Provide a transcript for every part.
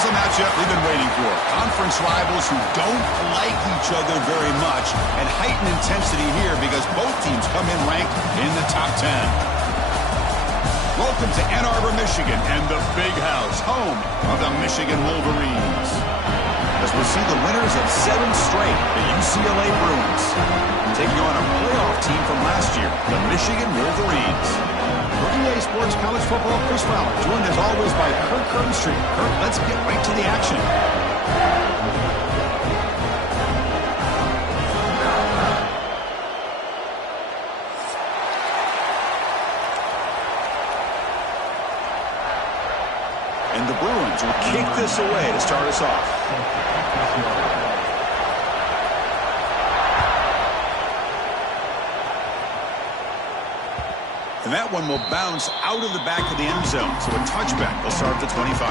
is the matchup we've been waiting for. Conference rivals who don't like each other very much, and heightened intensity here because both teams come in ranked in the top 10. Welcome to Ann Arbor, Michigan, and the Big House, home of the Michigan Wolverines. As we see the winners of 7 straight, the UCLA Bruins, taking on a playoff team from last year, the Michigan Wolverines. For EA Sports College Football, Chris Fowler, joined as always by Kirk Crumbstreet. Kirk, let's get right to the action. And the Bruins will kick this away to start us off. And that one will bounce out of the back of the end zone. So a touchback will start at the 25.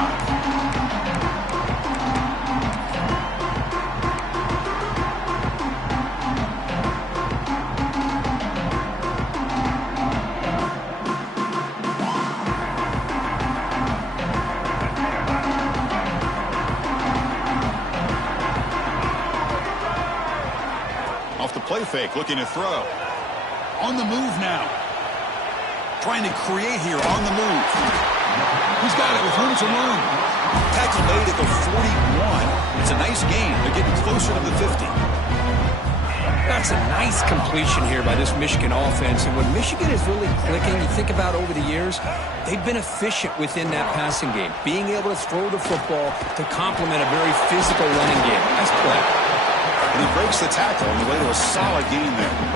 Off the play fake, looking to throw. On the move now. Trying to create here on the move. He's got it with room to run. Tackle made at the 41. It's a nice gain. They're getting closer to the 50. That's a nice completion here by this Michigan offense. And when Michigan is really clicking, you think about over the years, they've been efficient within that passing game. Being able to throw the football to complement a very physical running game. Nice play. And he breaks the tackle on the way to a solid gain there.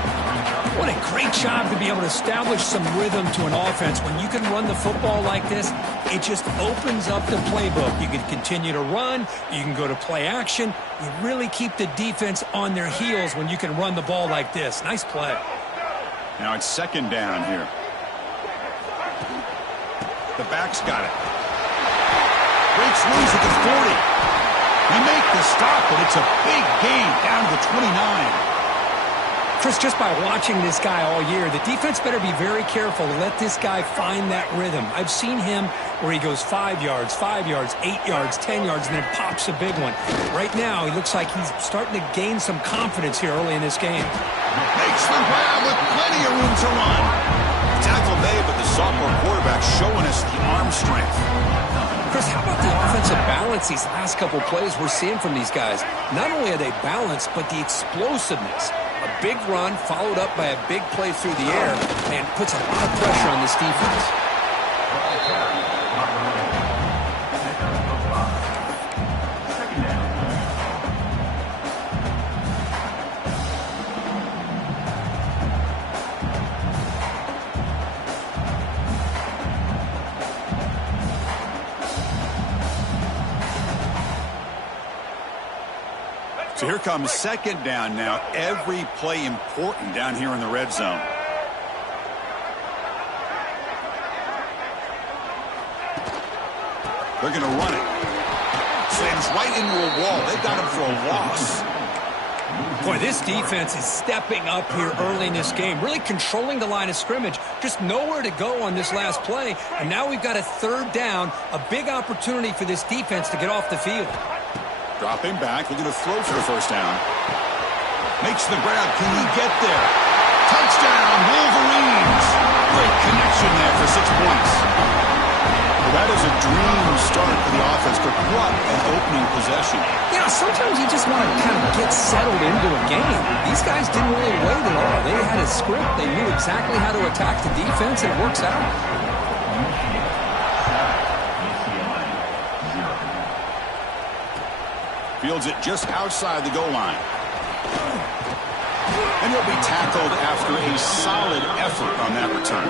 What a great job to be able to establish some rhythm to an offense. When you can run the football like this, it just opens up the playbook. You can continue to run. You can go to play action. You really keep the defense on their heels when you can run the ball like this. Nice play. Now it's second down here. The back's got it. Breaks loose at the 40. They make the stop, but it's a big gain down to the 29. Chris, just by watching this guy all year, the defense better be very careful to let this guy find that rhythm. I've seen him where he goes 5 yards, 8 yards, 10 yards, and then pops a big one. Right now, he looks like he's starting to gain some confidence here early in this game. Makes the grab with plenty of room to run. Tackle made, but the sophomore quarterback showing us the arm strength. Chris, how about the offensive balance these last couple plays we're seeing from these guys? Not only are they balanced, but the explosiveness. A big run followed up by a big play through the air and puts a lot of pressure on this defense. So here comes second down now. Every play important down here in the red zone. They're going to run it. Slams right into a wall. They've got him for a loss. Boy, this defense is stepping up here early in this game, really controlling the line of scrimmage. Just nowhere to go on this last play. And now we've got a third down, a big opportunity for this defense to get off the field. Dropping back, looking to throw for the first down. Makes the grab. Can he get there? Touchdown, Wolverines. Great connection there for 6 points. Well, that is a dream start for the offense. But what an opening possession. Yeah, sometimes you just want to kind of get settled into a game. These guys didn't really wait at all. They had a script. They knew exactly how to attack the defense, and it works out. Fields it just outside the goal line. And he'll be tackled after a solid effort on that return.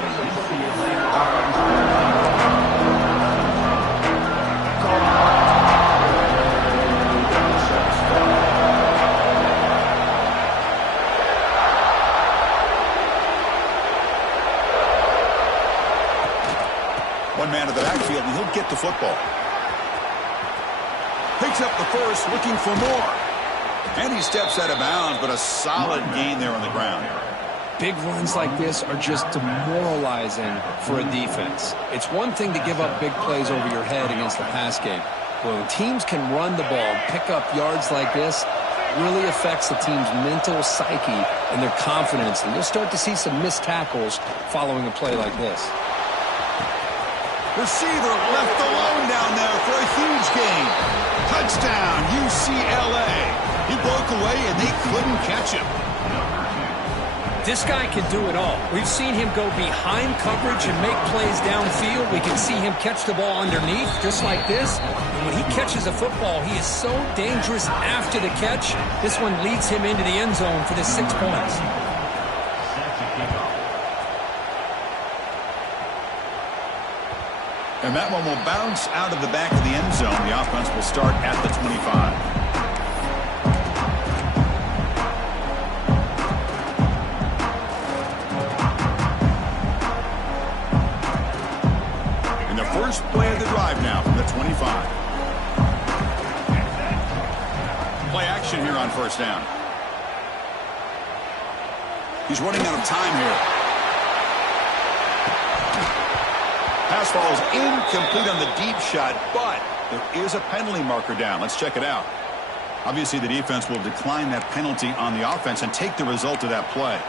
One man to the backfield, and he'll get the football. Picks up the first, looking for more. And he steps out of bounds, but a solid gain there on the ground. Big runs like this are just demoralizing for a defense. It's one thing to give up big plays over your head against the pass game. Well, when teams can run the ball, pick up yards like this, really affects the team's mental psyche and their confidence. And you'll start to see some missed tackles following a play like this. Receiver left alone down there for a huge gain. Touchdown, UCLA. He broke away and they couldn't catch him. This guy can do it all. We've seen him go behind coverage and make plays downfield. We can see him catch the ball underneath, just like this. And when he catches a football, he is so dangerous after the catch. This one leads him into the end zone for the 6 points. And that one will bounce out of the back of the end zone. The offense will start at the 25. First play of the drive now from the 25. Play action here on first down. He's running out of time here. Pass falls incomplete on the deep shot, but there is a penalty marker down. Let's check it out. Obviously, the defense will decline that penalty on the offense and take the result of that play.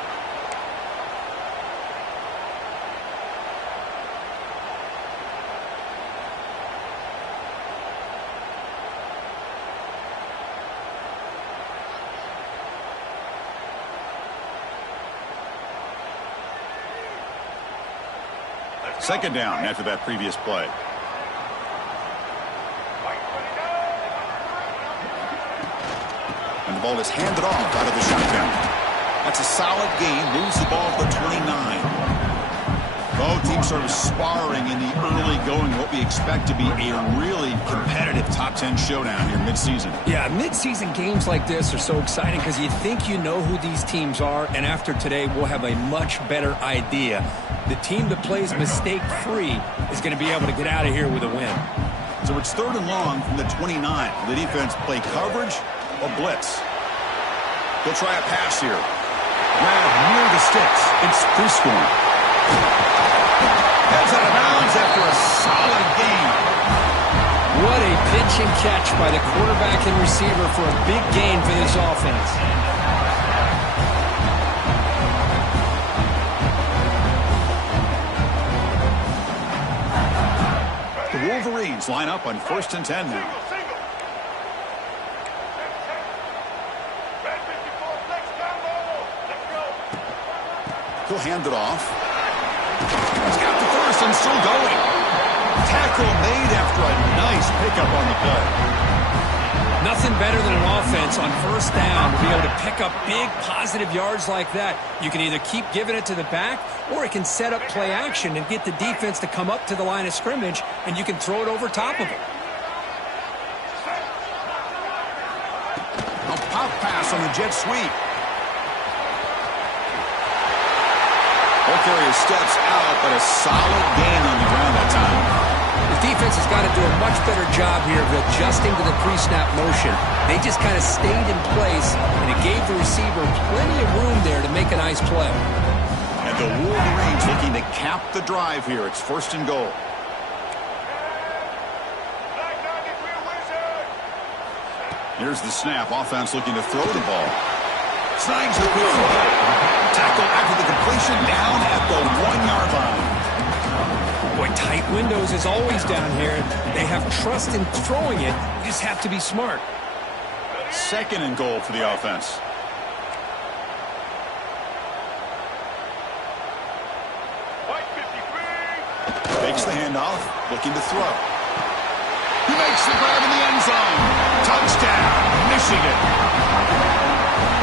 Second down after that previous play. And the ball is handed off out of the shotgun. That's a solid gain. Moves the ball to the 29. Both teams sort of sparring in the early going, what we expect to be a really competitive top 10 showdown here midseason. Yeah, midseason games like this are so exciting because you think you know who these teams are, and after today we'll have a much better idea. The team that plays mistake-free is going to be able to get out of here with a win. So it's 3rd and long from the 29. The defense play coverage or blitz. They'll try a pass here. Grab near the sticks. It's prescoring. Heads out of bounds after a solid gain. What a pitch and catch by the quarterback and receiver for a big gain for this offense. The Wolverines line up on 1st and 10 now. He'll hand it off. He's got the first and still going. Tackle made after a nice pickup on the play. Nothing better than an offense on first down to be able to pick up big positive yards like that. You can either keep giving it to the back, or it can set up play action and get the defense to come up to the line of scrimmage, and you can throw it over top of it. A pop pass on the jet sweep. Carrier steps out, but a solid gain on the ground that time. The defense has got to do a much better job here of adjusting to the pre-snap motion. They just kind of stayed in place, and it gave the receiver plenty of room there to make a nice play. And the Wolverines looking to cap the drive here. It's 1st and goal. Here's the snap. Offense looking to throw the ball. Snags the ball. Tackle after the completion down at the 1-yard line. Boy, tight windows is always down here. They have trust in throwing it. You just have to be smart. 2nd and goal for the offense. Takes the handoff, looking to throw. He makes the grab in the end zone. Touchdown, Michigan.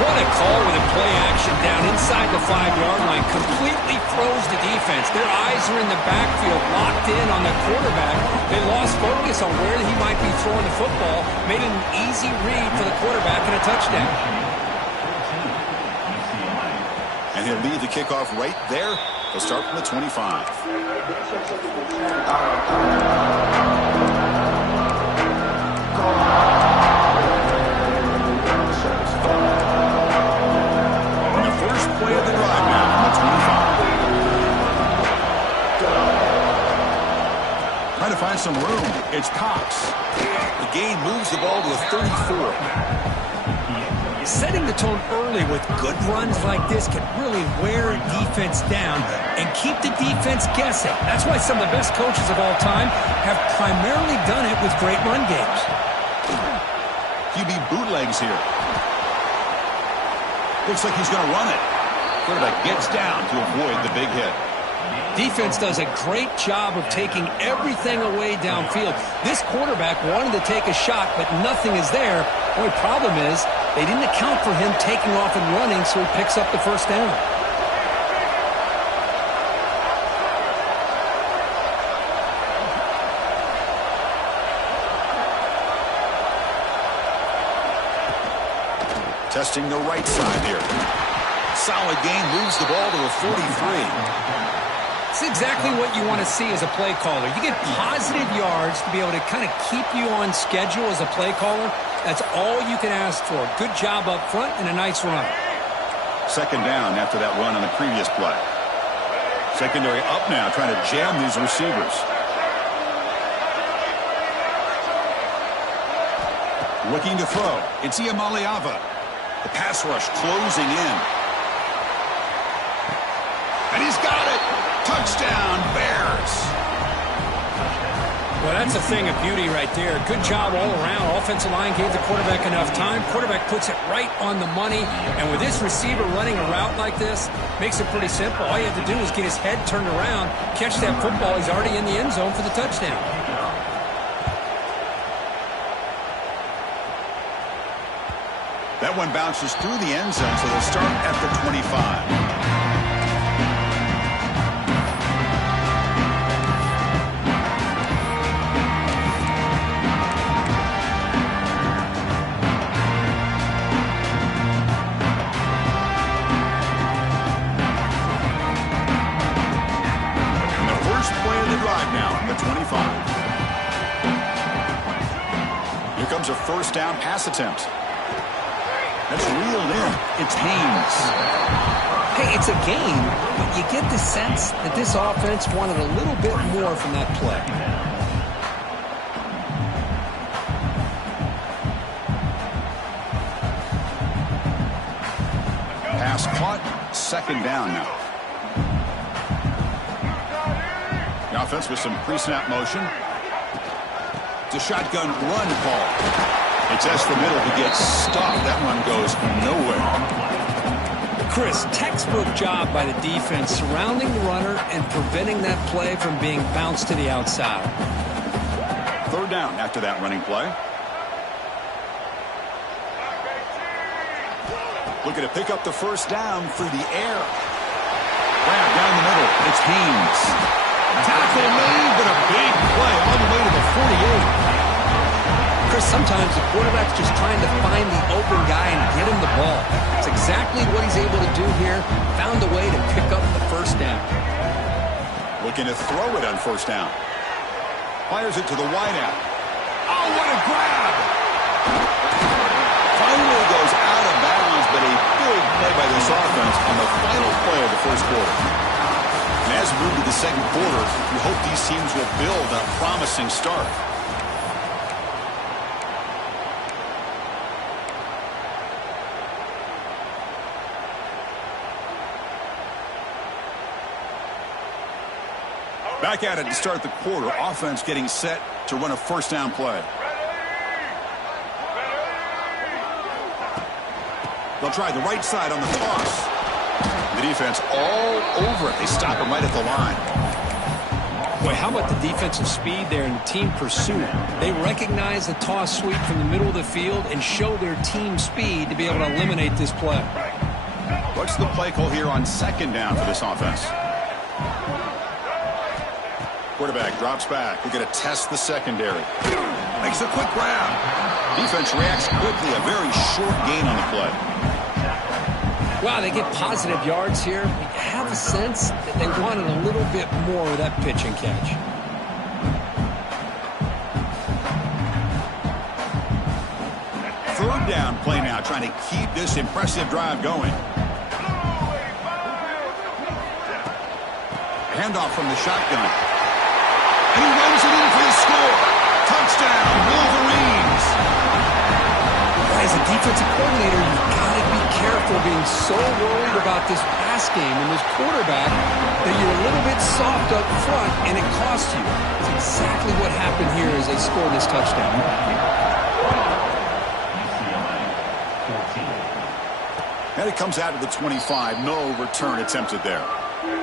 What a call with a play action down inside the 5-yard line. Completely throws the defense. Their eyes are in the backfield, locked in on the quarterback. They lost focus on where he might be throwing the football. Made it an easy read for the quarterback and a touchdown. And he'll lead the kickoff right there. They'll start from the 25. Play of the drive now from the 25. Trying to find some room. It's Cox. The gain moves the ball to a 34. Setting the tone early with good runs like this can really wear a defense down and keep the defense guessing. That's why some of the best coaches of all time have primarily done it with great run games. QB bootlegs here. Looks like he's going to run it. Quarterback gets down to avoid the big hit. Defense does a great job of taking everything away downfield. This quarterback wanted to take a shot, but nothing is there. The only problem is they didn't account for him taking off and running, so he picks up the first down. Testing the right side here. Solid gain, moves the ball to a 43. It's exactly what you want to see as a play caller. You get positive yards to be able to kind of keep you on schedule as a play caller. That's all you can ask for. Good job up front and a nice run. Second down after that run on the previous play. Secondary up now, trying to jam these receivers. Looking to throw. It's Iamaleava. The pass rush closing in. And he's got it. Touchdown, Bears. Well, that's a thing of beauty right there. Good job all around. Offensive line gave the quarterback enough time. Quarterback puts it right on the money. And with this receiver running a route like this, makes it pretty simple. All you have to do is get his head turned around, catch that football. He's already in the end zone for the touchdown. That one bounces through the end zone, so they'll start at the 25. A first down pass attempt. That's reeled in. It's Haynes. Hey, it's a game, but you get the sense that this offense wanted a little bit more from that play. Pass caught. Second down now. The offense with some pre-snap motion. It's a shotgun run call. It's S the middle who gets stopped. That run goes nowhere. Chris, textbook job by the defense surrounding the runner and preventing that play from being bounced to the outside. Third down after that running play. Looking to pick up the first down through the air. Grab down the middle. It's Haynes. Tackle made, but a big play all the way to the 48. Chris, sometimes the quarterback's just trying to find the open guy and get him the ball. It's exactly what he's able to do here. Found a way to pick up the first down. Looking to throw it on first down. Fires it to the wideout. Oh, what a grab! Finally goes out of bounds, but a big play by this offense on the final play of the first quarter. And as we move to the second quarter, we hope these teams will build on a promising start. Back at it to start the quarter. Offense getting set to run a first down play. They'll try the right side on the toss. The defense all over it. They stop him right at the line. Boy, how about the defensive speed there and the team pursuit? They recognize the toss sweep from the middle of the field and show their team speed to be able to eliminate this play. What's the play call here on second down for this offense? Quarterback drops back. We're going to test the secondary. Makes a quick grab. Defense reacts quickly. A very short gain on the play. Wow, they get positive yards here. You have a sense that they wanted a little bit more of that pitch and catch. Third down play now, trying to keep this impressive drive going. Handoff from the shotgun. And he runs it in for the score. Touchdown, Wolverines. As a defensive coordinator, you've got to be careful being so worried about this pass game and this quarterback that you're a little bit soft up front and it costs you. It's exactly what happened here as they scored this touchdown. And it comes out to the 25. No return attempted there. And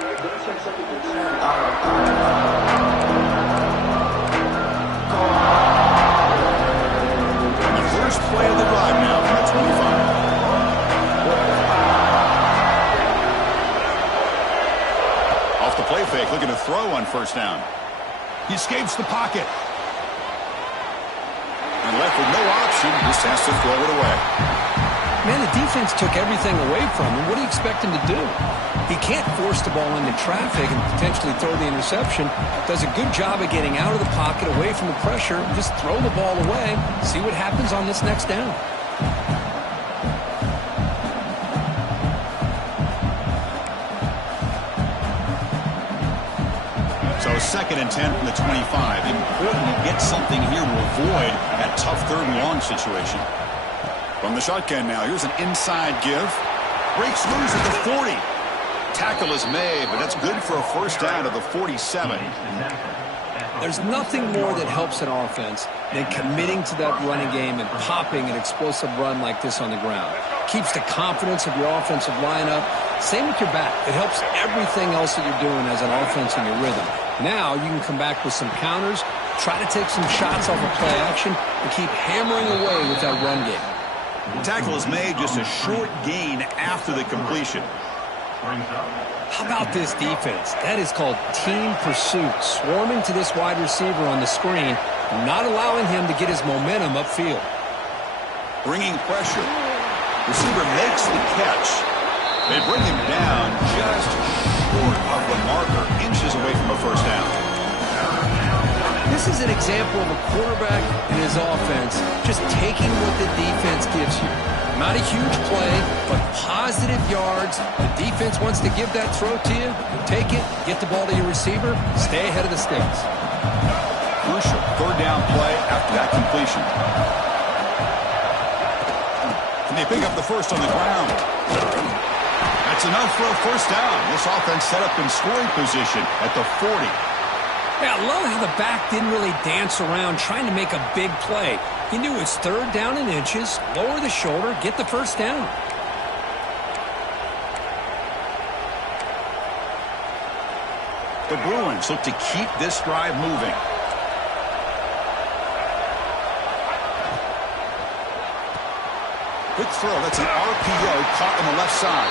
the first play of the drive now from the 25. Off the play fake, looking to throw on first down. He escapes the pocket. And left with no option, just has to throw it away. Man, the defense took everything away from him. What do you expect him to do? He can't force the ball into traffic and potentially throw the interception. Does a good job of getting out of the pocket, away from the pressure. Just throw the ball away. See what happens on this next down. So 2nd and 10 from the 25. Important to get something here to avoid that tough 3rd and long situation. From the shotgun now, here's an inside give. Breaks loose at the 40. Tackle is made, but that's good for a first down at the 47. There's nothing more that helps an offense than committing to that running game and popping an explosive run like this on the ground. Keeps the confidence of your offensive lineup. Same with your back. It helps everything else that you're doing as an offense in your rhythm. Now you can come back with some counters, try to take some shots off of play action, and keep hammering away with that run game. Tackle is made, just a short gain after the completion. How about this defense? That is called team pursuit. Swarming to this wide receiver on the screen, not allowing him to get his momentum upfield. Bringing pressure. Receiver makes the catch. They bring him down just short of the marker, inches away from a first down. This is an example of a quarterback and his offense just taking what the defense gives you. Not a huge play, but positive yards. The defense wants to give that throw to you. You take it, get the ball to your receiver, stay ahead of the sticks. Crucial 3rd down play after that completion. And they pick up the first on the ground. That's enough for a first down. This offense set up in scoring position at the 40. Yeah, I love how the back didn't really dance around trying to make a big play. He knew it's 3rd down in inches, lower the shoulder, get the first down. The Bruins look to keep this drive moving. Quick throw, that's an RPO caught on the left side.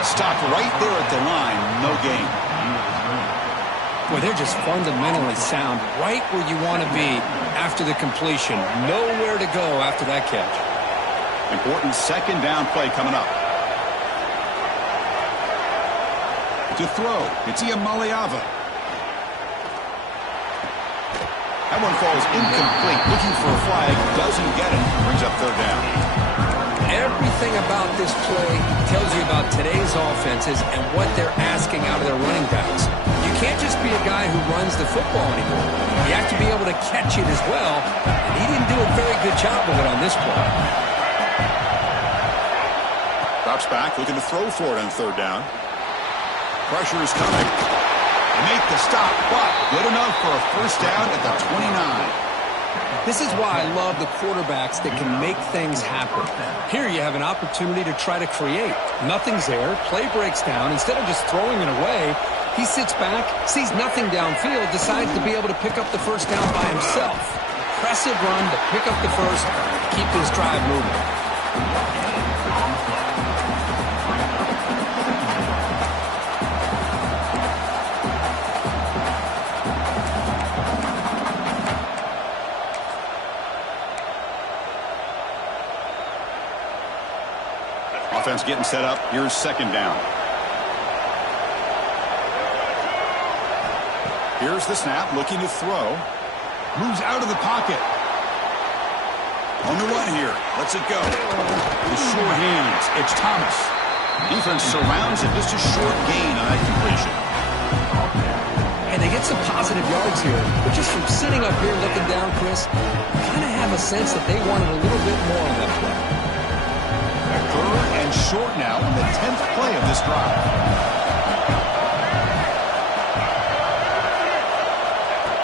Stopped right there at the line, no gain. Boy, they're just fundamentally sound right where you want to be after the completion. Nowhere to go after that catch. Important 2nd down play coming up. To throw, it's Iamaleava. That one falls incomplete. Looking for a flag, doesn't get it. Brings up 3rd down. Everything about this play tells you about today's offenses and what they're asking out of their running backs. You can't just be a guy who runs the football anymore. You have to be able to catch it as well, and he didn't do a very good job of it on this play. Drops back, looking to throw for it on 3rd down. Pressure is coming. They make the stop, but good enough for a first down at the 29. This is why I love the quarterbacks that can make things happen. Here you have an opportunity to try to create. Nothing's there. Play breaks down. Instead of just throwing it away, he sits back, sees nothing downfield, decides to be able to pick up the first down by himself. Impressive run to pick up the first, keep this drive moving. Offense getting set up. Here's 2nd down. Here's the snap, looking to throw. Moves out of the pocket. On the run here. Lets it go. With sure hands, it's Thomas. Defense surrounds it. Just a short gain on that completion. And they get some positive yards here. But just from sitting up here looking down, Chris, kind of have a sense that they wanted a little bit more on that play. Third and short now on the 10th play of this drive.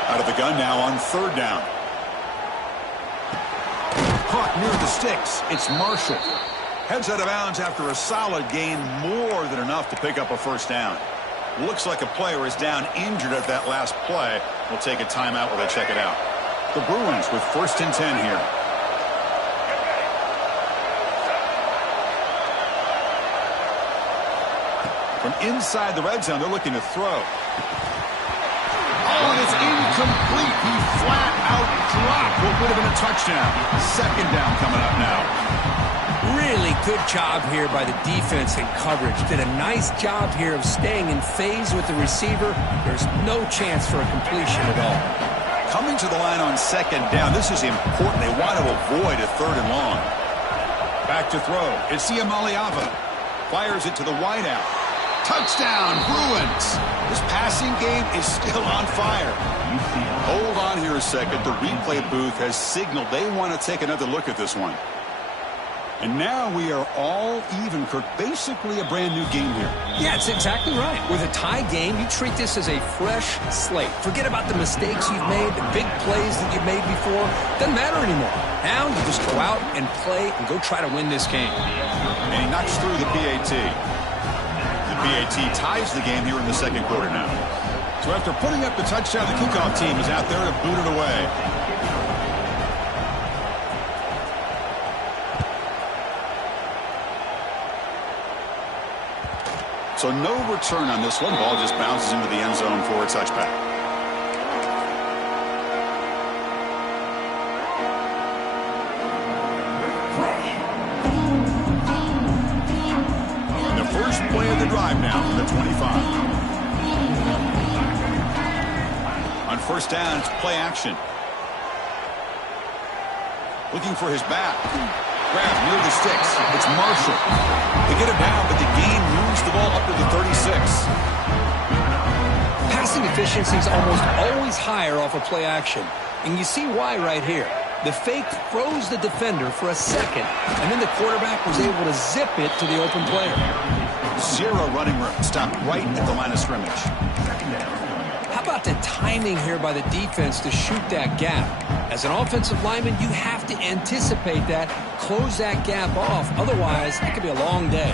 Out of the gun now on third down. Caught near the sticks. It's Marshall. Heads out of bounds after a solid gain, more than enough to pick up a first down. Looks like a player is down injured at that last play. We'll take a timeout while they check it out. The Bruins with 1st and 10 here. From inside the red zone, they're looking to throw. Oh, and it's incomplete. He flat out dropped what would have been a touchdown. 2nd down coming up now. Really good job here by the defense in coverage. Did a nice job here of staying in phase with the receiver. There's no chance for a completion at all. Coming to the line on 2nd down. This is important. They want to avoid a 3rd and long. Back to throw. It's Siamaliava. Fires it to the wideout. Touchdown, Bruins. This passing game is still on fire. Hold on here a second. The replay booth has signaled they want to take another look at this one. And now we are all even, Kirk. Basically a brand new game here. Yeah, it's exactly right. With a tie game, you treat this as a fresh slate. Forget about the mistakes you've made, the big plays that you've made before. Doesn't matter anymore. Now you just go out and play and go try to win this game. And he knocks through the PAT. The PAT ties the game here in the 2nd quarter now. So after putting up the touchdown, the kickoff team is out there to boot it away. So no return on this one. Ball just bounces into the end zone for a touchback. And the first play of the drive now from the 25. On 1st down, it's play action. Looking for his back. Grab near the sticks. It's Marshall. They get it down, but the gain moves the ball up to the 36. Passing efficiency is almost always higher off of play action. And you see why right here. The fake froze the defender for a second, and then the quarterback was able to zip it to the open player. 0 running room. Stopped right at the line of scrimmage. How about the timing here by the defense to shoot that gap? As an offensive lineman, you have to anticipate that, close that gap off. Otherwise, it could be a long day.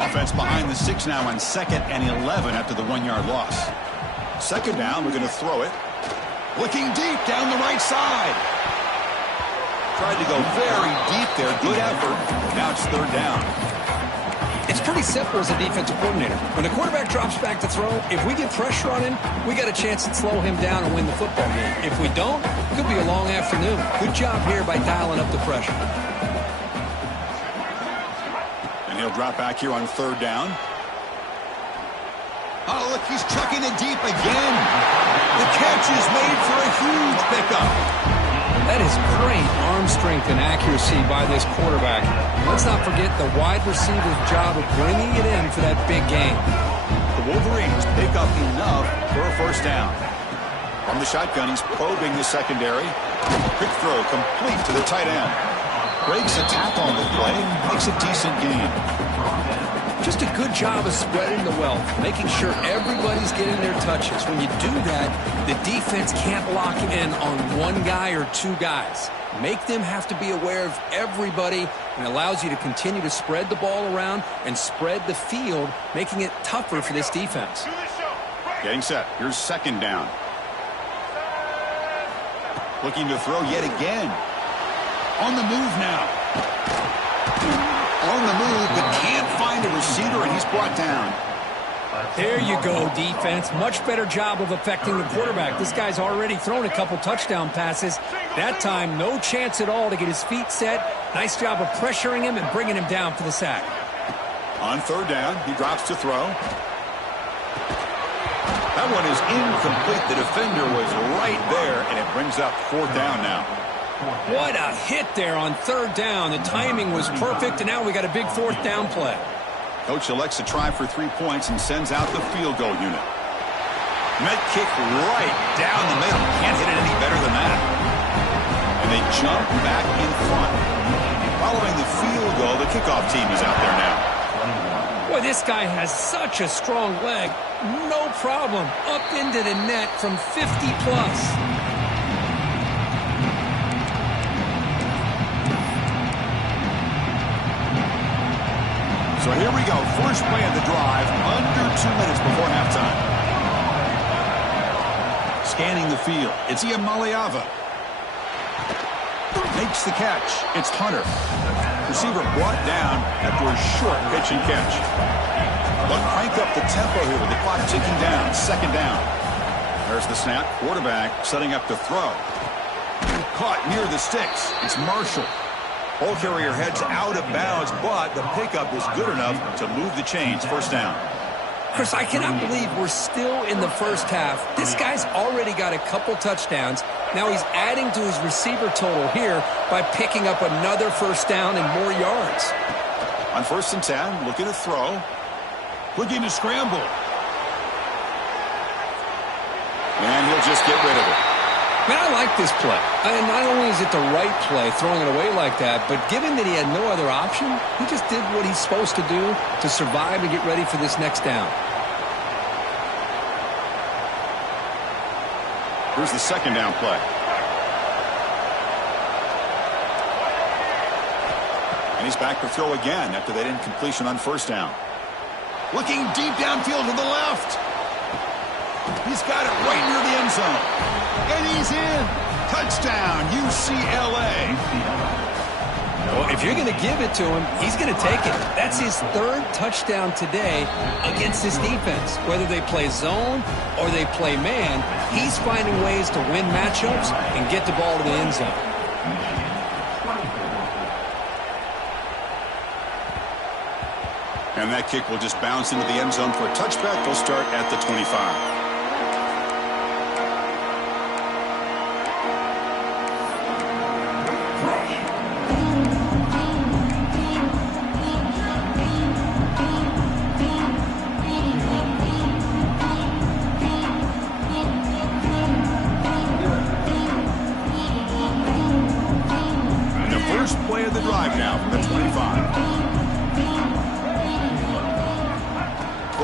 Offense behind the 6 now on 2nd and 11 after the 1-yard loss. 2nd down, we're going to throw it. Looking deep down the right side. Tried to go very deep there. Good effort. Now it's 3rd down. It's pretty simple as a defensive coordinator. When the quarterback drops back to throw, if we get pressure on him, we got a chance to slow him down and win the football game. If we don't, it could be a long afternoon. Good job here by dialing up the pressure. And he'll drop back here on 3rd down. Oh, look, he's chucking it deep again. The catch is made for a huge pickup. That is great arm strength and accuracy by this quarterback. Let's not forget the wide receiver's job of bringing it in for that big game. The Wolverines pick up enough for a 1st down. From the shotgun, he's probing the secondary. Quick throw complete to the tight end. Breaks a tackle on the play, makes a decent gain. Just a good job of spreading the wealth, making sure everybody's getting their touches. When you do that, the defense can't lock in on one guy or 2 guys. Make them have to be aware of everybody, and allows you to continue to spread the ball around and spread the field, making it tougher for this defense. Getting set. Here's 2nd down. Looking to throw yet again. On the move now. On the move, but can't find a receiver, and he's brought down. There you go, defense. Much better job of affecting the quarterback. This guy's already thrown a couple touchdown passes. That time, no chance at all to get his feet set. Nice job of pressuring him and bringing him down for the sack. On 3rd down, he drops to throw. That one is incomplete. The defender was right there, and it brings up 4th down now. What a hit there on 3rd down. The timing was perfect, and now we got a big 4th down play. Coach elects to try for 3 points and sends out the field goal unit. And that kick right down the middle. Can't hit it any better than that. And they jump back in front. Following the field goal, the kickoff team is out there now. Boy, this guy has such a strong leg. No problem. Up into the net from 50-plus. So here we go. First play of the drive. Under 2 minutes before halftime. Scanning the field. It's Iamaleava. Makes the catch. It's Hunter. Receiver brought down after a short pitch and catch. But crank up the tempo here with the clock ticking down. Second down. There's the snap. Quarterback setting up to throw. Caught near the sticks. It's Marshall. Ball carrier heads out of bounds, but the pickup is good enough to move the chains. First down. Chris, I cannot believe we're still in the first half. This guy's already got a couple touchdowns. Now he's adding to his receiver total here by picking up another first down and more yards. On 1st and 10, looking to throw. Looking to scramble. And he'll just get rid of it. Man, I like this play. And not only is it the right play, throwing it away like that, but given that he had no other option, he just did what he's supposed to do to survive and get ready for this next down. Here's the second down play. And he's back to throw again after that incompletion on first down. Looking deep downfield to the left. He's got it right near the end zone. And he's in. Touchdown, UCLA. Well, if you're going to give it to him, he's going to take it. That's his third touchdown today against this defense. Whether they play zone or they play man, he's finding ways to win matchups and get the ball to the end zone. And that kick will just bounce into the end zone for a touchback. They'll start at the 25.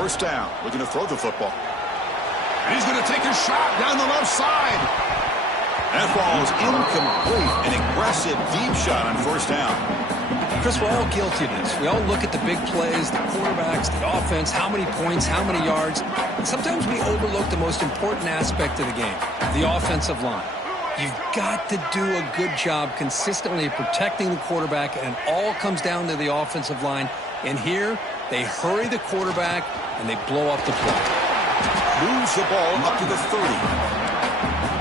First down, looking to throw the football. And he's going to take a shot down the left side. That ball is incomplete. An aggressive deep shot on first down. Chris, we're all guilty of this. We all look at the big plays, the quarterbacks, the offense, how many points, how many yards. And sometimes we overlook the most important aspect of the game, the offensive line. You've got to do a good job consistently protecting the quarterback, and it all comes down to the offensive line. And here, they hurry the quarterback, and they blow up the play. Moves the ball up to the 30.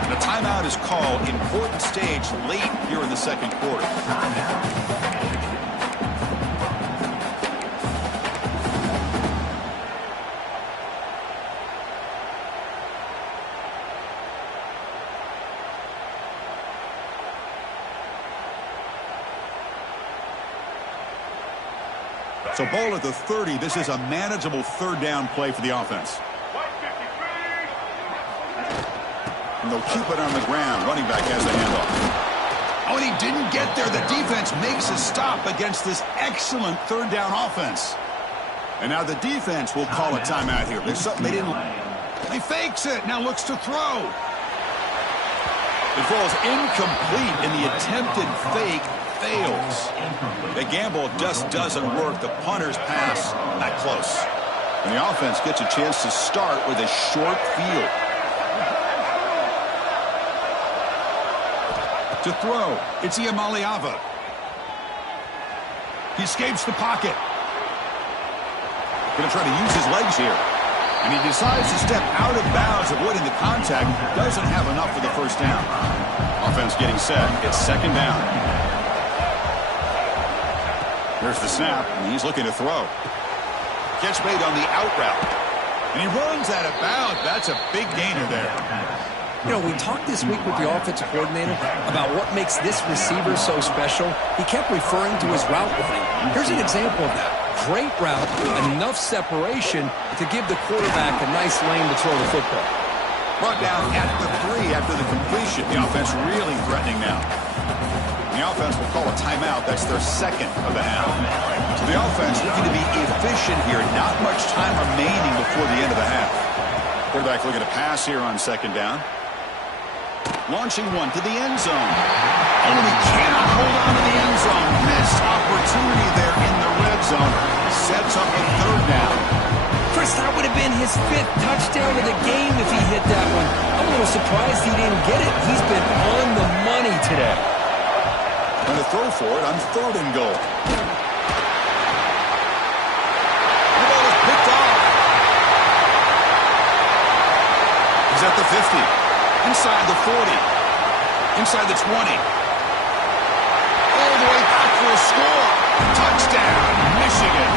The timeout is called. Important stage late here in the second quarter. So ball at the 30. This is a manageable third down play for the offense. And they'll keep it on the ground. Running back has the handoff. Oh, and he didn't get there. The defense makes a stop against this excellent third down offense. And now the defense will call a timeout here. There's something they didn't. He fakes it. Now looks to throw. It falls incomplete, and the attempted fake fails. The gamble just doesn't work. The punter's pass not close. And the offense gets a chance to start with a short field. To throw, it's Iamaleava. He escapes the pocket. Going to try to use his legs here. And he decides to step out of bounds, avoiding the contact. Doesn't have enough for the first down. Offense getting set. It's second down. Here's the snap, and he's looking to throw. Catch made on the out route. And he runs out of bounds. That's a big gainer there. You know, we talked this week with the offensive coordinator about what makes this receiver so special. He kept referring to his route running. Here's an example of that. Great route, enough separation to give the quarterback a nice lane to throw the football. Brought down at the 3 after the completion. The offense really threatening now. The offense will call a timeout. That's their second of the half. So the offense looking to be efficient here. Not much time remaining before the end of the half. Quarterback looking to pass here on second down. Launching one to the end zone. Oh, he cannot hold on to the end zone. Missed opportunity there in the red zone. Sets up a third down. Chris, that would have been his 5th touchdown of the game if he hit that one. I'm a little surprised he didn't get it. He's been on the money today. Going to throw for it on 3rd and goal. The ball is picked off. He's at the 50. Inside the 40. Inside the 20. All the way back for a score. Touchdown, Michigan.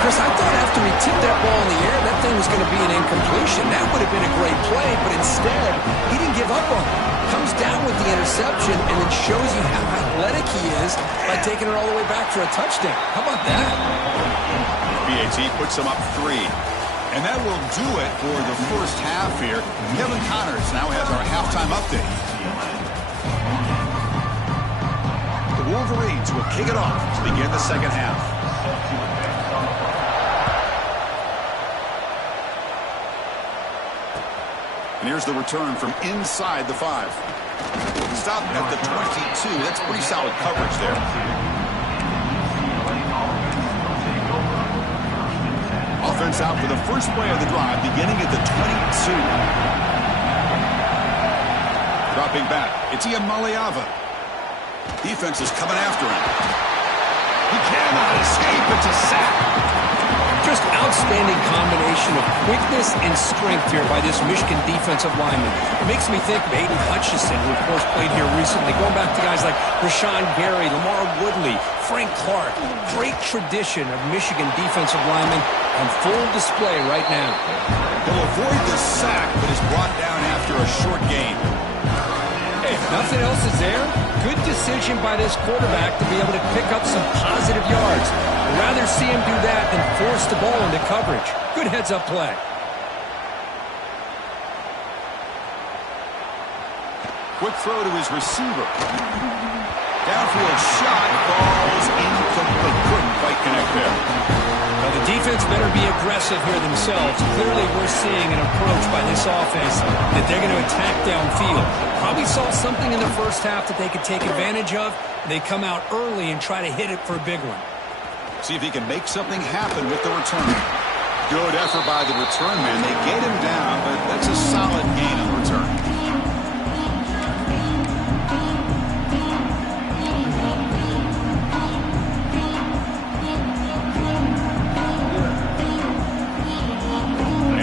Chris, I thought after he tipped that ball in the air, that thing was going to be an incompletion. That would have been a great play, but instead, he didn't give up on it. Comes down with the interception and then shows you how athletic he is by taking it all the way back for a touchdown. How about that? BAT puts him up 3. And that will do it for the first half here. Kevin Connors now has our halftime update. The Wolverines will kick it off to begin the second half. And here's the return from inside the 5. Stop at the 22. That's pretty solid coverage there. Offense out for the first play of the drive, beginning at the 22. Dropping back, it's Ian Maliava. Defense is coming after him. He cannot escape. It's a sack. Just outstanding combination of quickness and strength here by this Michigan defensive lineman. It makes me think of Aiden Hutchinson, who, of course, played here recently. Going back to guys like Rashawn Gary, Lamar Woodley, Frank Clark. Great tradition of Michigan defensive linemen on full display right now. He'll avoid the sack, but is brought down after a short gain. Hey, if nothing else is there, good decision by this quarterback to be able to pick up some positive yards. I'd rather see him do that than force the ball into coverage. Good heads-up play. Quick throw to his receiver. Downfield shot, falls incomplete. Couldn't quite connect there. Well, the defense better be aggressive here themselves. Clearly, we're seeing an approach by this offense that they're going to attack downfield. Probably saw something in the first half that they could take advantage of. They come out early and try to hit it for a big one. See if he can make something happen with the return. Good effort by the return man. They get him down, but that's a solid gain on the return.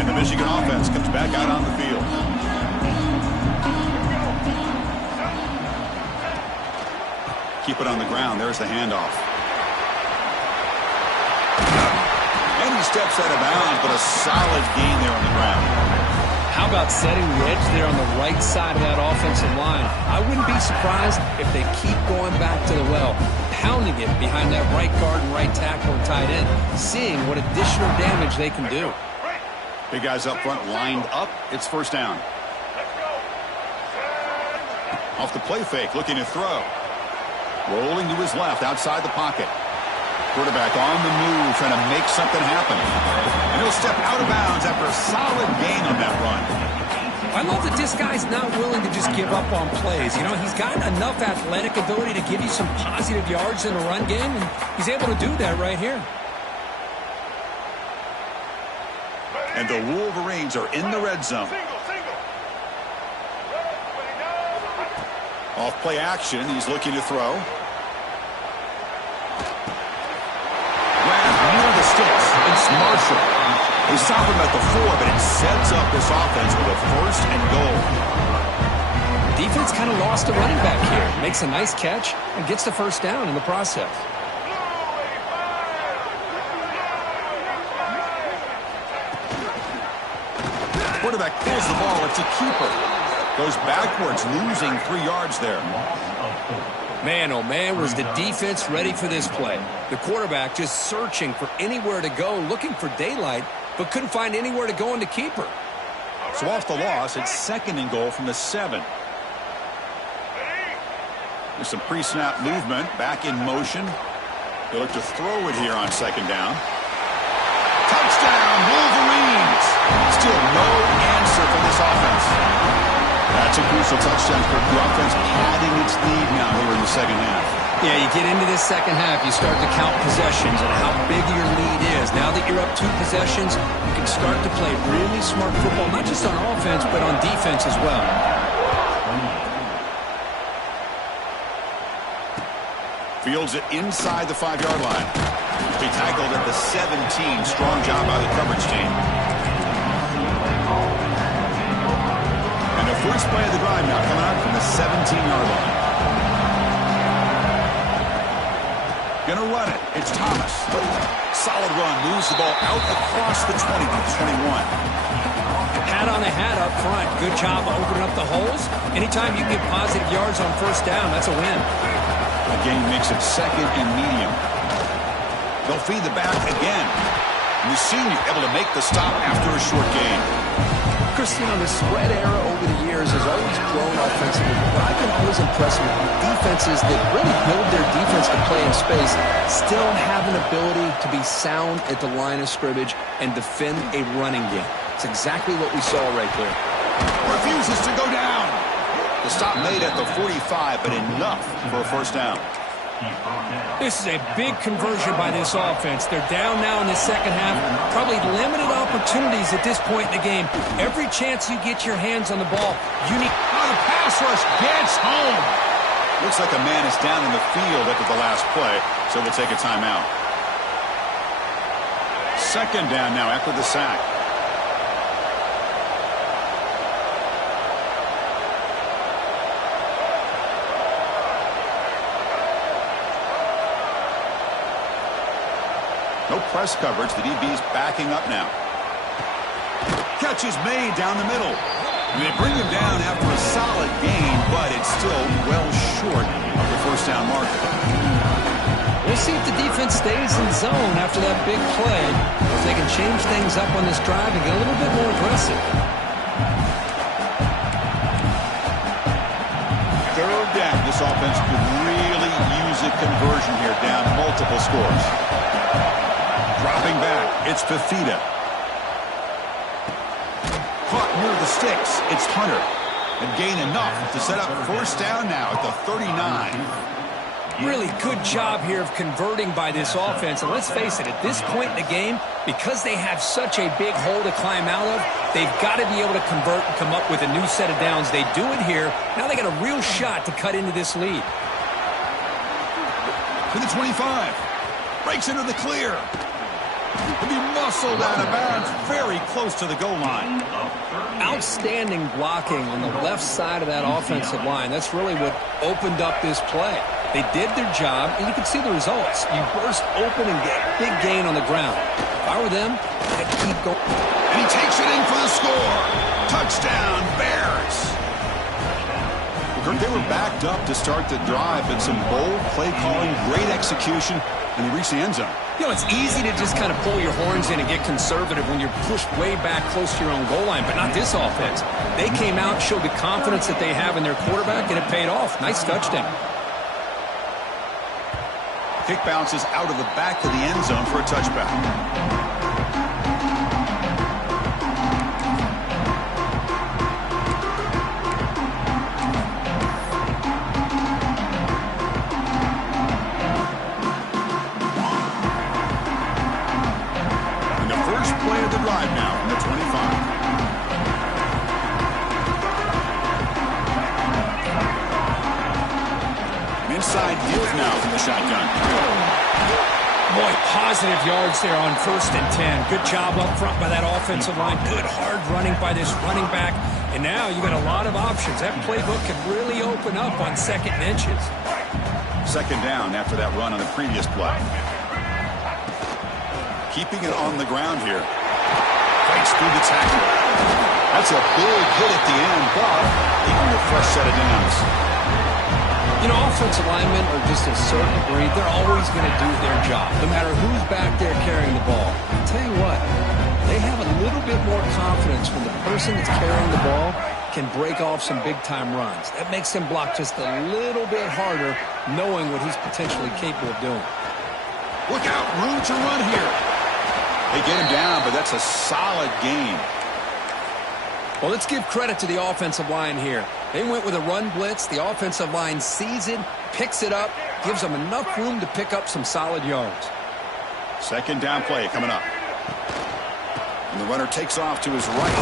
And the Michigan offense comes back out on the field. Keep it on the ground. There's the handoff. And he steps out of bounds, but a solid gain there on the ground. How about setting the edge there on the right side of that offensive line? I wouldn't be surprised if they keep going back to the well, pounding it behind that right guard and right tackle and tight end, seeing what additional damage they can do. Big guys up front lined up. It's first down. Off the play fake, looking to throw. Rolling to his left, outside the pocket. Quarterback on the move, trying to make something happen. And he'll step out of bounds after a solid gain on that run. I love that this guy's not willing to just give up on plays. You know, he's got enough athletic ability to give you some positive yards in the run game, and he's able to do that right here. And the Wolverines are in the red zone. Off play action, he's looking to throw. Near the sticks, it's Marshall. They stop him at the 4, but it sets up this offense with a first and goal. Defense kind of lost a running back here. Makes a nice catch and gets the first down in the process. Quarterback pulls the ball. It's a keeper. Goes backwards, losing 3 yards there. Man, oh man, was the defense ready for this play. The quarterback just searching for anywhere to go, looking for daylight, but couldn't find anywhere to go in the keeper. So off the loss, it's 2nd and goal from the 7. There's some pre-snap movement, back in motion. They look to throw it here on 2nd down. Touchdown, Wolverines! Still no answer for this offense. That's a crucial touchdown for the offense, padding its lead now here in the 2nd half. Yeah, you get into this 2nd half, you start to count possessions and how big your lead is. Now that you're up 2 possessions, you can start to play really smart football, not just on offense, but on defense as well. Fields it inside the 5-yard line. He tackled at the 17. Strong job by the coverage team. And the first play of the drive now coming out from the 17-yard line. Gonna run it. It's Thomas. Solid run. Moves the ball out across the 20 to the 21. Hat on a hat up front. Good job of opening up the holes. Anytime you get positive yards on 1st down, that's a win. The game makes it 2nd and medium. They'll feed the back again. And the senior able to make the stop after a short gain. Christian, the spread era over the years has always grown offensively, but I've been always impressed with defenses that really build their defense to play in space, still have an ability to be sound at the line of scrimmage and defend a running game. It's exactly what we saw right there. Refuses to go down. The stop made at the 45, but enough for a 1st down. This is a big conversion by this offense. They're down now in the 2nd half. Probably limited opportunities at this point in the game. Every chance you get your hands on the ball, you need... Oh, the pass rush gets home. Looks like a man is down in the field after the last play, so we'll take a timeout. 2nd down now after the sack. No press coverage. The DB's backing up now. Catch is made down the middle. And they bring him down after a solid gain, but it's still well short of the 1st down marker. We'll see if the defense stays in zone after that big play. If they can change things up on this drive and get a little bit more aggressive. 3rd down. This offense could really use a conversion here, down multiple scores. Dropping back, it's Fafita. Caught near the sticks, it's Hunter. And gain enough to set up 1st down now at the 39. Really good job here of converting by this offense. And let's face it, at this point in the game, because they have such a big hole to climb out of, they've got to be able to convert and come up with a new set of downs. They do it here. Now they got a real shot to cut into this lead. To the 25. Breaks into the clear. To be muscled out of bounds very close to the goal line. Outstanding blocking on the left side of that offensive line. That's really what opened up this play. They did their job, and you can see the results. You burst open and get a big gain on the ground. If I were them, I'd keep going. And he takes it in for the score. Touchdown, Bears. They were backed up to start the drive, but some bold play calling, great execution, and they reached the end zone. You know, it's easy to just kind of pull your horns in and get conservative when you're pushed way back close to your own goal line, but not this offense. They came out, showed the confidence that they have in their quarterback, and it paid off. Nice touchdown. Kick bounces out of the back of the end zone for a touchback. Drive now from the 25. Inside give now from the shotgun. Boy, positive yards there on 1st and 10. Good job up front by that offensive line. Good hard running by this running back. And now you got a lot of options. That playbook can really open up on 2nd and inches. 2nd down after that run on the previous play. Keeping it on the ground here. Breaks through the tackle. That's a big hit at the end, but they earn a fresh set of downs. You know, offensive linemen are just a certain breed. They're always going to do their job, no matter who's back there carrying the ball. I'll tell you what, they have a little bit more confidence difference when the person that's carrying the ball can break off some big-time runs. That makes him block just a little bit harder, knowing what he's potentially capable of doing. Look out, room to run here. They get him down, but that's a solid gain. Well, let's give credit to the offensive line here. They went with a run blitz. The offensive line sees it, picks it up, gives them enough room to pick up some solid yards. Second down play coming up. And the runner takes off to his right.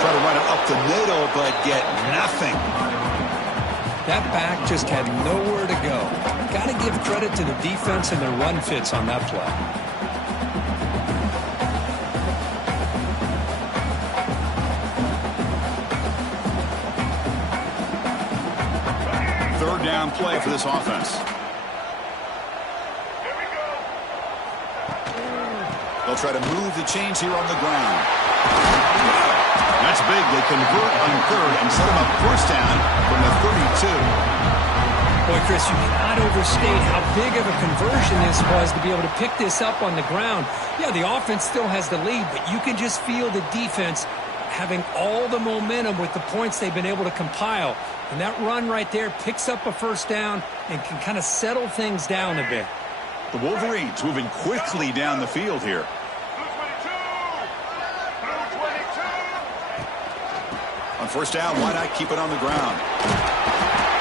Try to run it up the middle, but get nothing. That back just had nowhere to go. Got to give credit to the defense and their run fits on that play. Third down play for this offense. They'll try to move the chains here on the ground. That's big. They convert on third and set him up first down from the 32. Boy, Chris, you cannot overstate how big of a conversion this was to be able to pick this up on the ground. Yeah, the offense still has the lead, but you can just feel the defense having all the momentum with the points they've been able to compile. And that run right there picks up a first down and can kind of settle things down a bit. The Wolverines moving quickly down the field here. On first down, why not keep it on the ground?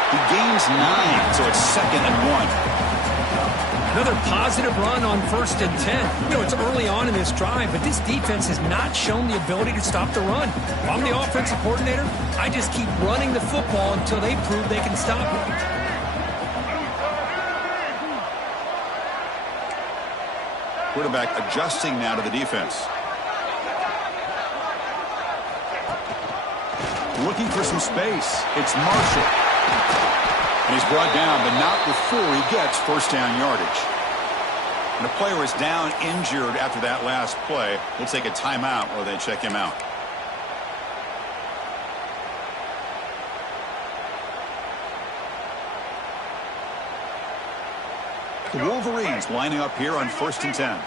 He gains 9, so it's 2nd and 1. Another positive run on 1st and 10. You know, it's early on in this drive, but this defense has not shown the ability to stop the run. If I'm the offensive coordinator, I just keep running the football until they prove they can stop it. Quarterback adjusting now to the defense. Looking for some space. It's Marshall. And he's brought down, but not before he gets first down yardage. And the player is down injured after that last play. We'll take a timeout while they check him out. The Wolverines lining up here on 1st and 10.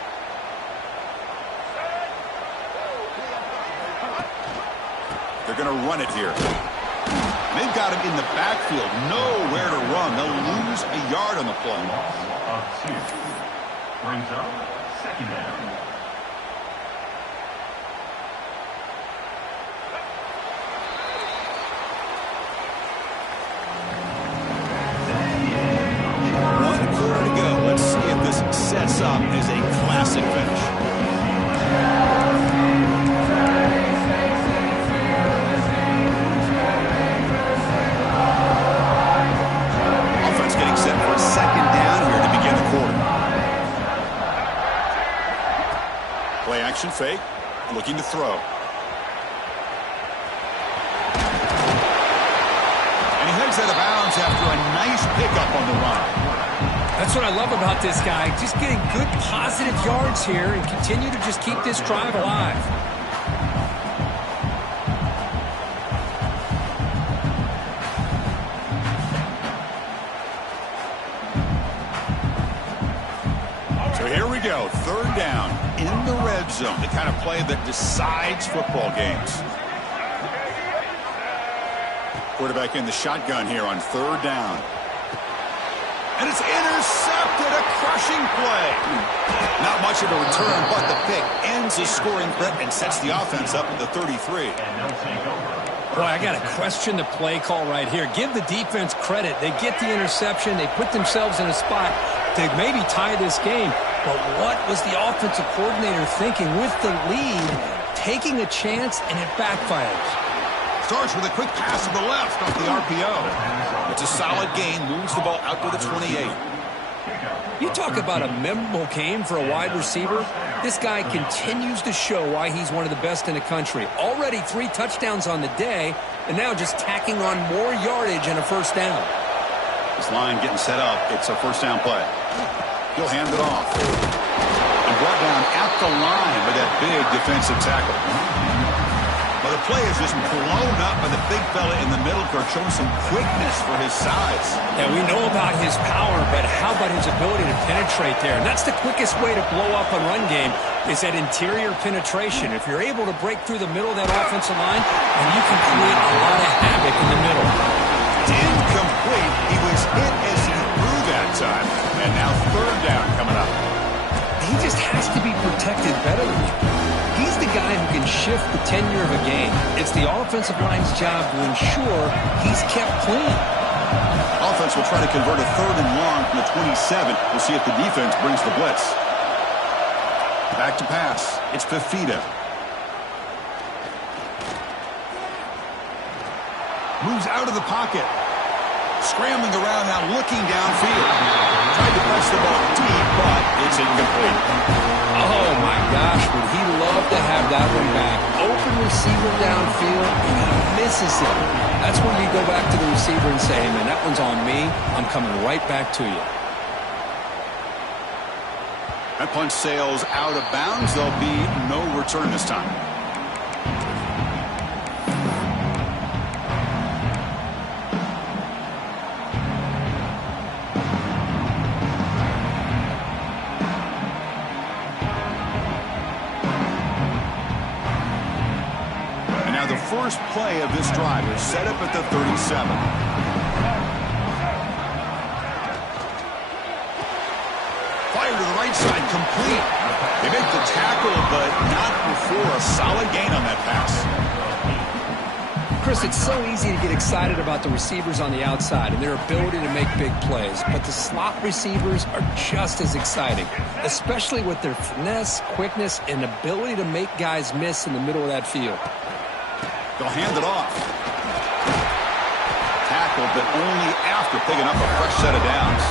They're going to run it here. They've got him in the backfield. Nowhere to run. They'll lose a yard on the play. Brings up 2nd down. Sets up as a classic finish. Offense getting set for a 2nd down here to begin the quarter. Play action fake, looking to throw. And he heads out of bounds after a nice pickup on the run. That's what I love about this guy. Just getting good positive yards here and continue to just keep this drive alive. So here we go. 3rd down in the red zone. The kind of play that decides football games. Quarterback in the shotgun here on 3rd down. And it's intercepted, a crushing play. Not much of a return, but the pick ends the scoring threat and sets the offense up at the 33. Boy, I got to question the play call right here. Give the defense credit. They get the interception. They put themselves in a spot to maybe tie this game. But what was the offensive coordinator thinking with the lead, taking a chance, and it backfires? Starts with a quick pass to the left off the RPO. It's a solid gain, moves the ball out to the 28. You talk about a memorable game for a wide receiver. This guy continues to show why he's one of the best in the country. Already 3 touchdowns on the day, and now just tacking on more yardage and a first down. This line getting set up. It's a first down play. He'll hand it off. And brought down at the line with that big defensive tackle. Well, the the play is just blown up by the big fella in the middle court, showing some quickness for his size. Yeah, we know about his power, but how about his ability to penetrate there? And that's the quickest way to blow up a run game, is that interior penetration. If you're able to break through the middle of that offensive line, and you can create a lot of havoc in the middle. Incomplete. He was hit as he threw that time. And now third down coming up. He just has to be protected better than that. He's the guy who can shift the tenure of a game. It's the offensive line's job to ensure he's kept clean. Offense will try to convert a third and long from the 27. We'll see if the defense brings the blitz. Back to pass. It's Fafita. Moves out of the pocket. Scrambling around now, looking downfield. Tried to press the ball deep, but it's incomplete. Oh, my gosh, would he love to have that one back. Open receiver downfield, and he misses it. That's when you go back to the receiver and say, hey, man, that one's on me. I'm coming right back to you. That punch sails out of bounds. There'll be no return this time. First play of this drive is set up at the 37. Fire to the right side, complete. They make the tackle, but not before a solid gain on that pass. Chris, it's so easy to get excited about the receivers on the outside and their ability to make big plays, but the slot receivers are just as exciting, especially with their finesse, quickness, and ability to make guys miss in the middle of that field. They'll hand it off. Tackled, but only after picking up a fresh set of downs.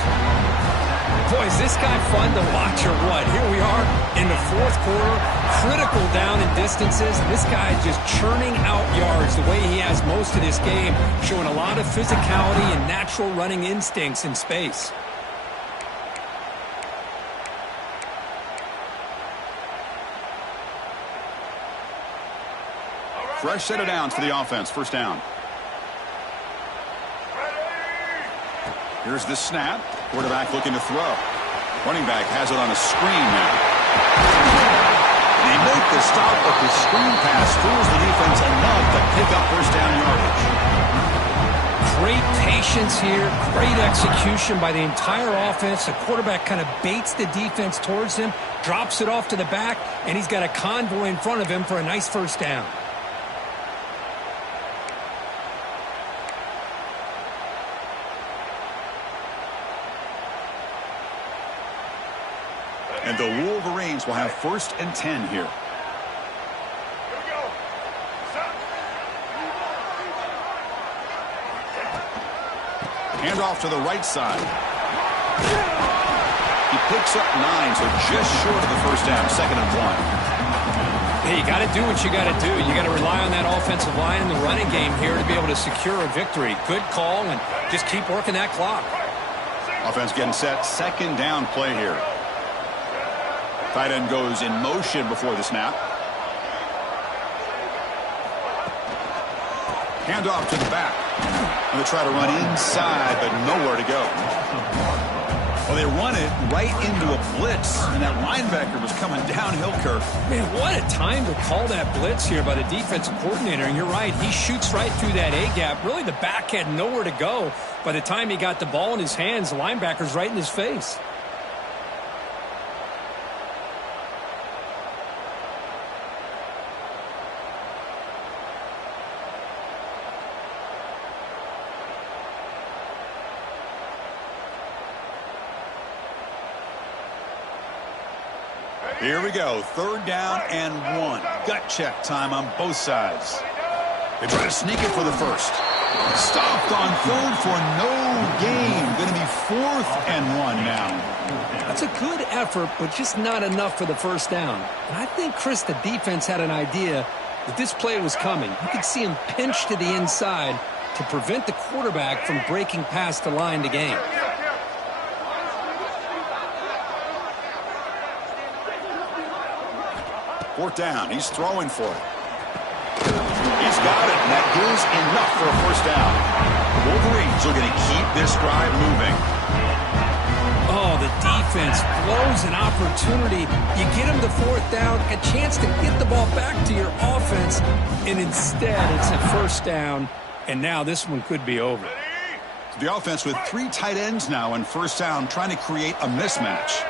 Boy, is this guy fun to watch or what? Here we are in the fourth quarter, critical down and distances. This guy is just churning out yards the way he has most of this game, showing a lot of physicality and natural running instincts in space. Fresh set of downs for the offense. First down. Here's the snap. Quarterback looking to throw. Running back has it on a screen now. They make the stop, but the screen pass fools the defense enough to pick up first down yardage. Great patience here. Great execution by the entire offense. The quarterback kind of baits the defense towards him, drops it off to the back, and he's got a convoy in front of him for a nice first down. And the Wolverines will have 1st and 10 here. Hand off to the right side. He picks up 9, so just short of the first down, 2nd and 1. Hey, you got to do what you got to do. You got to rely on that offensive line in the running game here to be able to secure a victory. Good call, and just keep working that clock. Offense getting set. 2nd down play here. Tight end goes in motion before the snap. Hand off to the back. And they try to run inside, but nowhere to go. Well, they run it right into a blitz, and that linebacker was coming downhill, Kirk. Man, what a time to call that blitz here by the defensive coordinator. And you're right, he shoots right through that A-gap. Really, the back had nowhere to go. By the time he got the ball in his hands, the linebacker's right in his face. Here we go. 3rd down and 1. Gut check time on both sides. They try to sneak it for the first. Stopped on 3rd for no gain. Going to be 4th and 1 now. That's a good effort, but just not enough for the first down. And I think, Chris, the defense had an idea that this play was coming. You could see him pinch to the inside to prevent the quarterback from breaking past the line to gain. 4th down. He's throwing for it. He's got it, and that is enough for a first down. The Wolverines are going to keep this drive moving. Oh, the defense blows an opportunity. You get them the fourth down, a chance to get the ball back to your offense, and instead it's a first down, and now this one could be over. The offense with 3 tight ends now in first down, trying to create a mismatch.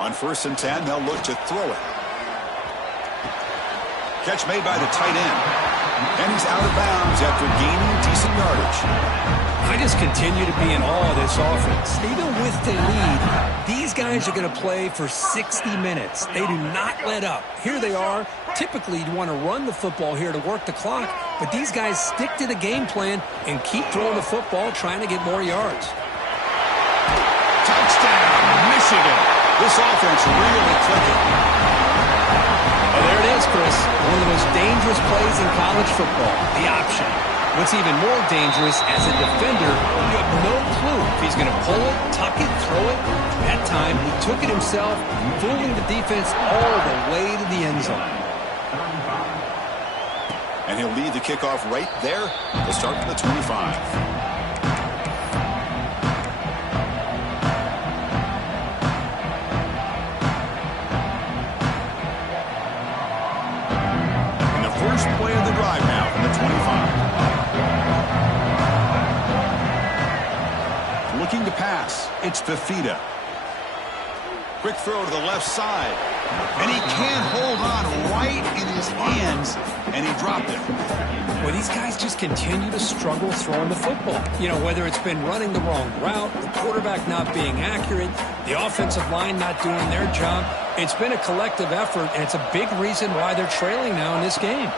On 1st and 10, they'll look to throw it. Catch made by the tight end. And he's out of bounds after gaining decent yardage. I just continue to be in awe of this offense. Even with the lead, these guys are going to play for 60 minutes. They do not let up. Here they are. Typically, you want to run the football here to work the clock, but these guys stick to the game plan and keep throwing the football, trying to get more yards. Touchdown, Michigan. This offense really clicking. Oh, there it is, Chris. One of the most dangerous plays in college football, the option. What's even more dangerous, as a defender, you have no clue if he's going to pull it, tuck it, throw it. That time, he took it himself, fooling the defense all the way to the end zone. And he'll lead the kickoff right there to start from the 25. First play of the drive now from the 25. Looking to pass. It's Fafita. Quick throw to the left side. And he can't hold on right in his hands. And he dropped it. Well, these guys just continue to struggle throwing the football. You know, whether it's been running the wrong route, the quarterback not being accurate, the offensive line not doing their job. It's been a collective effort, and it's a big reason why they're trailing now in this game.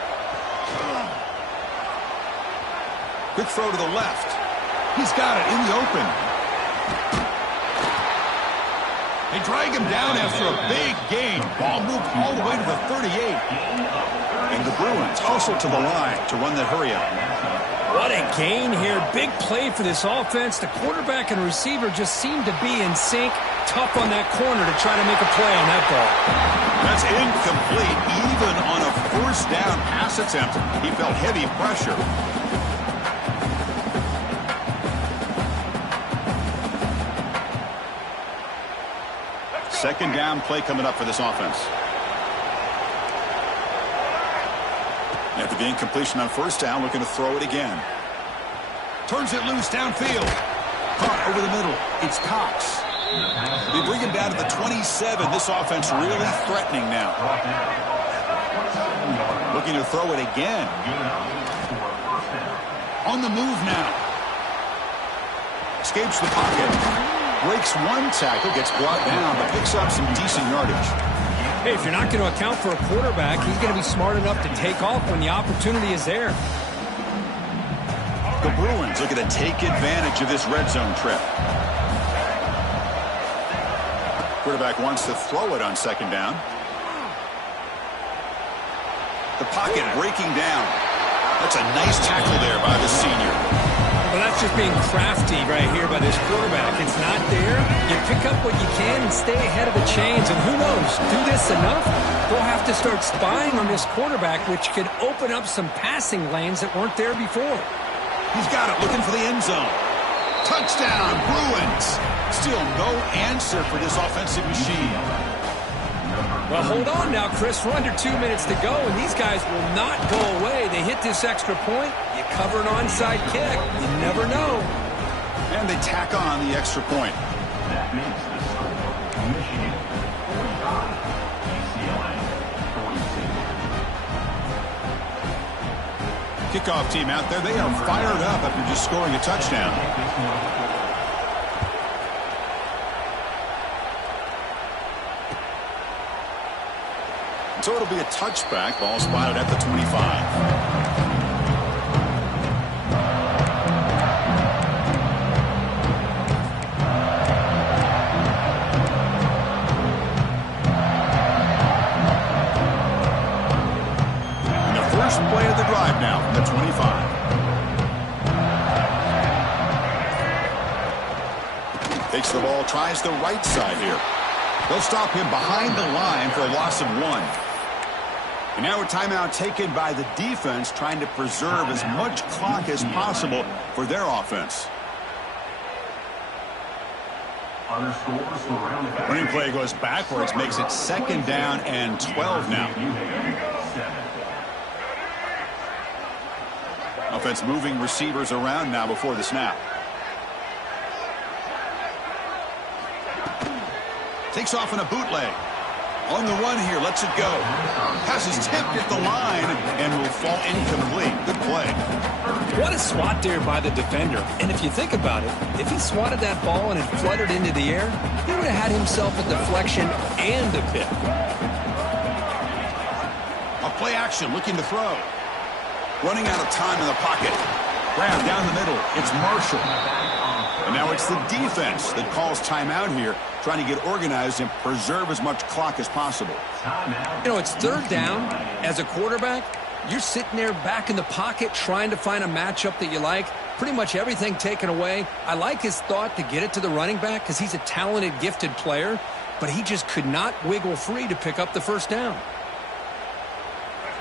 Quick throw to the left. He's got it in the open. They drag him down after a big gain. Ball moved all the way to the 38. And the Bruins also to the line to run that hurry up. What a gain here. Big play for this offense. The quarterback and receiver just seem to be in sync. Tough on that corner to try to make a play on that ball. That's incomplete. Even on a first down pass attempt, he felt heavy pressure. Second down play coming up for this offense. After the incompletion on first down, looking to throw it again. Turns it loose downfield. Caught over the middle. It's Cox. They bring him down to the 27. This offense really threatening now. Looking to throw it again. On the move now. Escapes the pocket. Breaks one tackle, gets brought down, but picks up some decent yardage. Hey, if you're not going to account for a quarterback, he's going to be smart enough to take off when the opportunity is there. The Bruins looking to take advantage of this red zone trip. Quarterback wants to throw it on second down. The pocket breaking down. That's a nice tackle there by the senior. Well, that's just being crafty right here by this quarterback. It's not there. You pick up what you can and stay ahead of the chains. And who knows, do this enough, we'll have to start spying on this quarterback, which could open up some passing lanes that weren't there before. He's got it, looking for the end zone. Touchdown, Bruins. Still no answer for this offensive machine. Well, hold on now, Chris. We're under 2 minutes to go, and these guys will not go away. They hit this extra point. You cover an onside kick. You never know. And they tack on the extra point. That makes the score Michigan 45, UCLA 42. Kickoff team out there. They are fired up after just scoring a touchdown. So it'll be a touchback. Ball spotted at the 25. First play of the drive now from the 25. Takes the ball, tries the right side here. They'll stop him behind the line for a loss of 1. And now a timeout taken by the defense, trying to preserve as much clock as possible for their offense. Running play goes backwards, makes it 2nd down and 12 now. Offense moving receivers around now before the snap. Takes off in a bootleg. On the run here, lets it go. Pass is tipped at the line and will fall incomplete. Good play. What a swat there by the defender. And if you think about it, if he swatted that ball and it fluttered into the air, he would have had himself a deflection and a pick. A play action, looking to throw. Running out of time in the pocket. Grab down the middle. It's Marshall. And now it's the defense that calls timeout here, trying to get organized and preserve as much clock as possible. You know, it's 3rd down. As a quarterback, you're sitting there back in the pocket trying to find a matchup that you like. Pretty much everything taken away. I like his thought to get it to the running back because he's a talented, gifted player, but he just could not wiggle free to pick up the 1st down.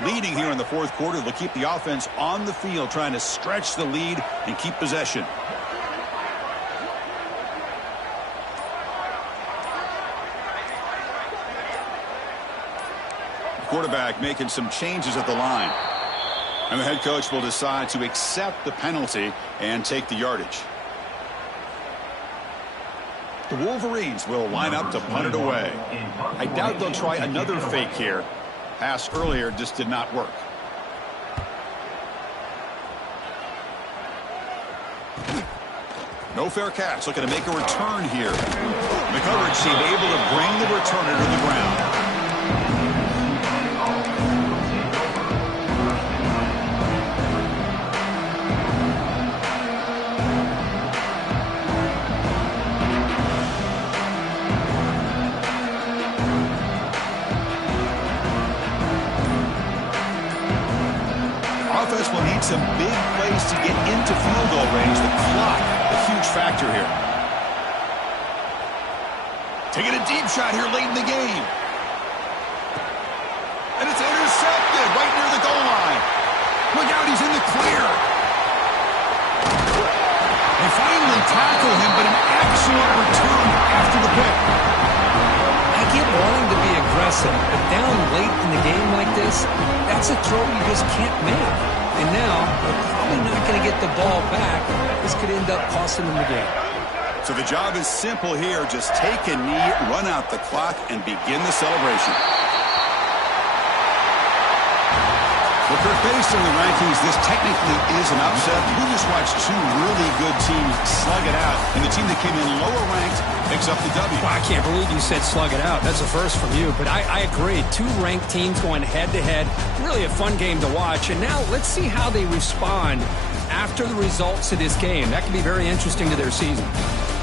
Leading here in the 4th quarter, they'll keep the offense on the field, trying to stretch the lead and keep possession. Quarterback making some changes at the line. And the head coach will decide to accept the penalty and take the yardage. The Wolverines will line up to punt it away. I doubt they'll try another fake here. Pass earlier just did not work. No fair catch. Looking to make a return here. The coverage seemed able to bring the returner to the ground. Offense will need some big plays to get into field goal range. The clock, a huge factor here. Taking a deep shot here late in the game. And it's intercepted right near the goal line. Look out, he's in the clear. They finally tackle him, but an excellent return after the pick. I get wanting to be aggressive, but down late in the game like this, that's a throw you just can't make. And now, they're probably not going to get the ball back. This could end up costing them the game. So the job is simple here. Just take a knee, run out the clock, and begin the celebration. Well, Kirk, based on the rankings, this technically is an upset. We just watched 2 really good teams slug it out, and the team that came in lower ranked picks up the W. Well, I can't believe you said slug it out. That's a first from you, but I agree. 2 ranked teams going head-to-head. Really a fun game to watch. And now let's see how they respond after the results of this game. That can be very interesting to their season.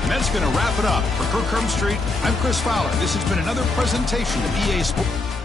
And that's going to wrap it up. For Kirk Street, I'm Chris Fowler. This has been another presentation of EA Sports.